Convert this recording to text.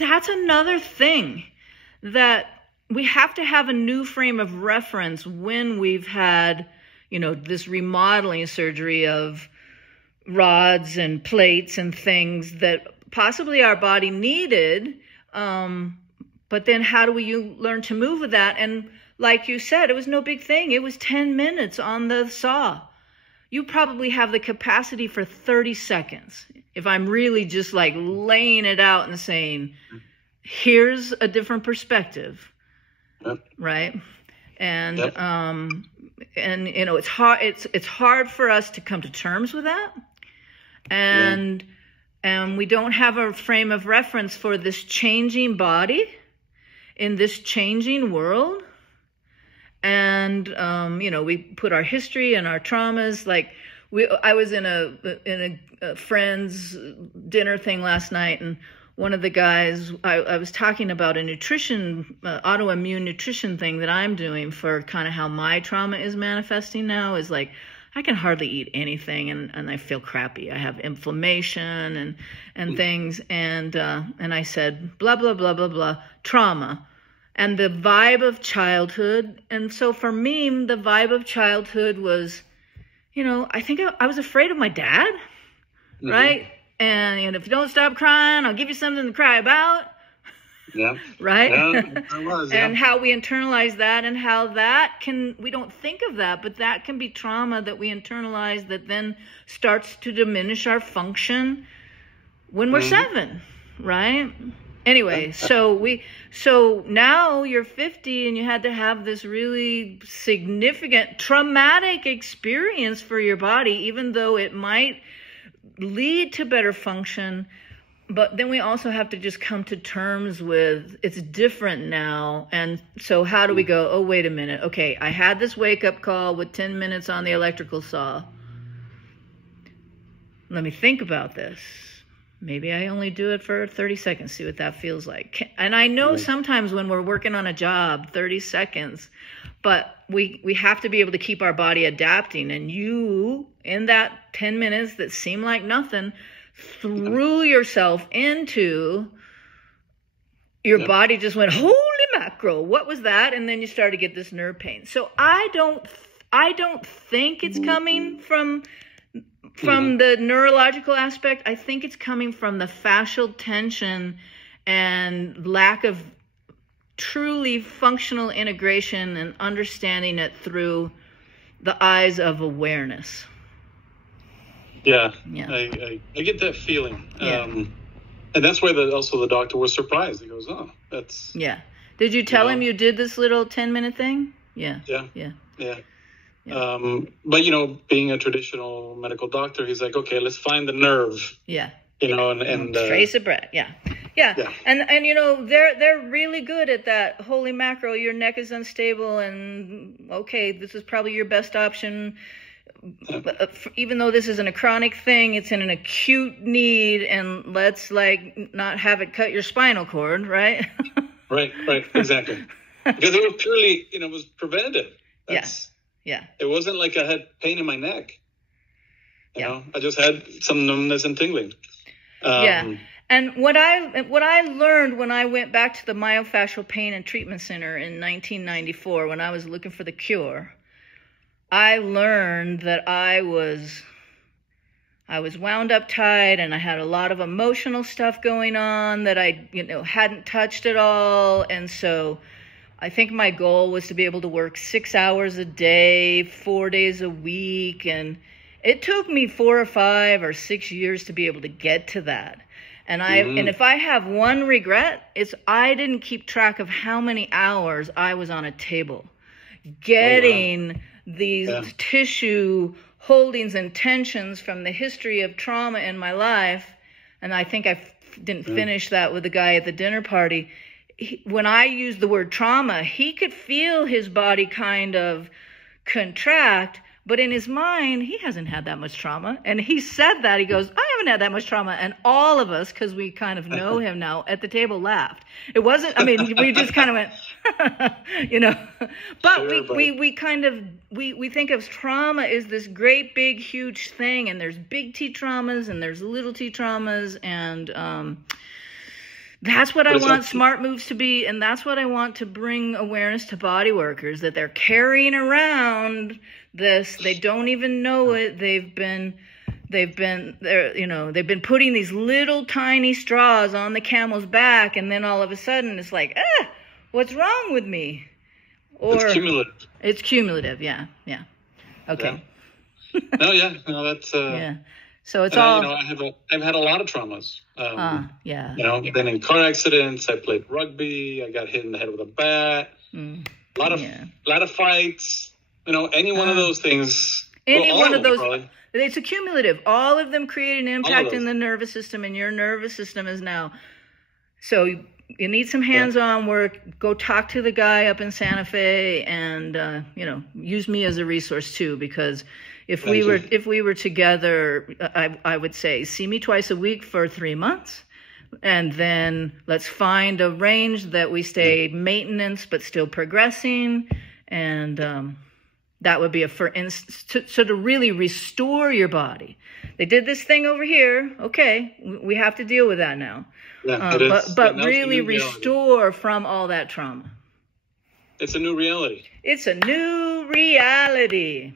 that's another thing that we have to have a new frame of reference when we've had, this remodeling surgery of rods and plates and things that possibly our body needed. But then how do we learn to move with that? And like you said, it was no big thing. It was 10 minutes on the saw. You probably have the capacity for 30 seconds. If I'm really just like laying it out and saying, here's a different perspective. Yep. Right. And, yep. It's hard for us to come to terms with that. And we don't have a frame of reference for this changing body in this changing world. And, we put our history and our traumas, I was in a friend's dinner thing last night, and one of the guys, I was talking about a nutrition, autoimmune nutrition thing that I'm doing for kind of how my trauma is manifesting now is like, I can hardly eat anything and I feel crappy. I have inflammation and things. And I said, blah, blah, blah, blah, blah, trauma and the vibe of childhood. And so for me, the vibe of childhood was, I think I was afraid of my dad, right? And if you don't stop crying, I'll give you something to cry about. Yeah. Right? Yeah, I was, yeah. And how we internalize that and how that we don't think of that, but that can be trauma that we internalize that then starts to diminish our function when we're 7, right? Anyway, so now you're 50 and you had to have this really significant traumatic experience for your body, even though it might lead to better function. But then we also have to just come to terms with it's different now. And so how do we go, oh, wait a minute. Okay, I had this wake-up call with 10 minutes on the electrical saw. Let me think about this. Maybe I only do it for 30 seconds, see what that feels like. And I know sometimes when we're working on a job, 30 seconds, but we have to be able to keep our body adapting. And you, in that 10 minutes that seem like nothing, threw yourself into your body just went, holy mackerel, what was that? And then you started to get this nerve pain. So I don't think it's coming from the neurological aspect. I think it's coming from the fascial tension and lack of truly functional integration and understanding it through the eyes of awareness. Yeah. I get that feeling. Yeah. And that's why also the doctor was surprised. He goes, oh, that's... Yeah. Did you tell him you did this little 10-minute thing? Yeah. But, being a traditional medical doctor, he's like, okay, let's find the nerve. Yeah. And trace a breath. Yeah. And they're really good at that. Holy mackerel, your neck is unstable, and okay, this is probably your best option. But even though this isn't a chronic thing, it's in an acute need, and let's not have it cut your spinal cord, right? right, exactly. Because it was purely, it was preventative. Yeah. It wasn't like I had pain in my neck. You know, I just had some numbness and tingling. And what I learned when I went back to the Myofascial Pain and Treatment Center in 1994, when I was looking for the cure, I learned that I was wound up tight, and I had a lot of emotional stuff going on that I, hadn't touched at all. And so I think my goal was to be able to work 6 hours a day, 4 days a week. And it took me 4 or 5 or 6 years to be able to get to that. And and if I have one regret, it's I didn't keep track of how many hours I was on a table getting these tissue holdings and tensions from the history of trauma in my life. And I think I didn't finish that with the guy at the dinner party. When I used the word trauma, he could feel his body kind of contract, but in his mind, he hasn't had that much trauma. And he said that. He goes, I haven't had that much trauma. And all of us, because we kind of know him now, at the table laughed. It wasn't, we just kind of went, But sure, we think of trauma as this great, big, huge thing. And there's big T traumas and there's little T traumas. And That's what I want smart moves to be, and that's what I want to bring awareness to body workers, that they're carrying around this. They don't even know it. They've been putting these little tiny straws on the camel's back, and then all of a sudden it's like, what's wrong with me? Or it's cumulative. It's cumulative, yeah. Okay. Yeah. That's yeah. So it's all. I've had a lot of traumas. Yeah. Been in car accidents. I played rugby. I got hit in the head with a bat. A lot of fights. Any one of those things. Any one of those. Probably. It's a cumulative. All of them create an impact in the nervous system, and your nervous system is now. So you need some hands-on work. Go talk to the guy up in Santa Fe, and use me as a resource too, because if we were together, I would say see me twice a week for 3 months, and then let's find a range that we stay maintenance but still progressing, and that would be for instance, to really restore your body. They did this thing over here. Okay, we have to deal with that now. Yeah, but really restore from all that trauma. It's a new reality. It's a new reality.